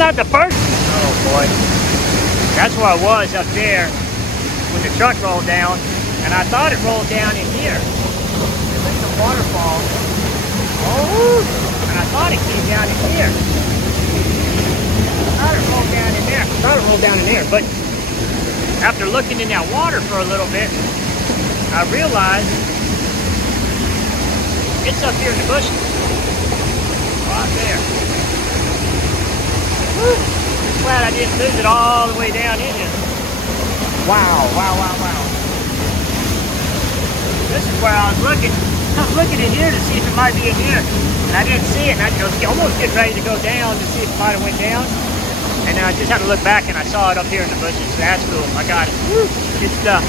not the first. Oh boy. That's where I was up there when the truck rolled down, and I thought it rolled down in here. Look at the waterfall. Oh, and I thought it came down in here. I thought it rolled down in there. I thought it rolled down in there, but after looking in that water for a little bit, I realized it's up here in the bushes. Right there. Whew. Just glad I didn't lose it all the way down in here. Wow, wow, wow, wow. This is where I was looking. I was looking in here to see if it might be in here. And I didn't see it. And I was almost getting ready to go down to see if it might have went down. And then I just had to look back and I saw it up here in the bushes. So that's cool. I got it. Woo. Good stuff.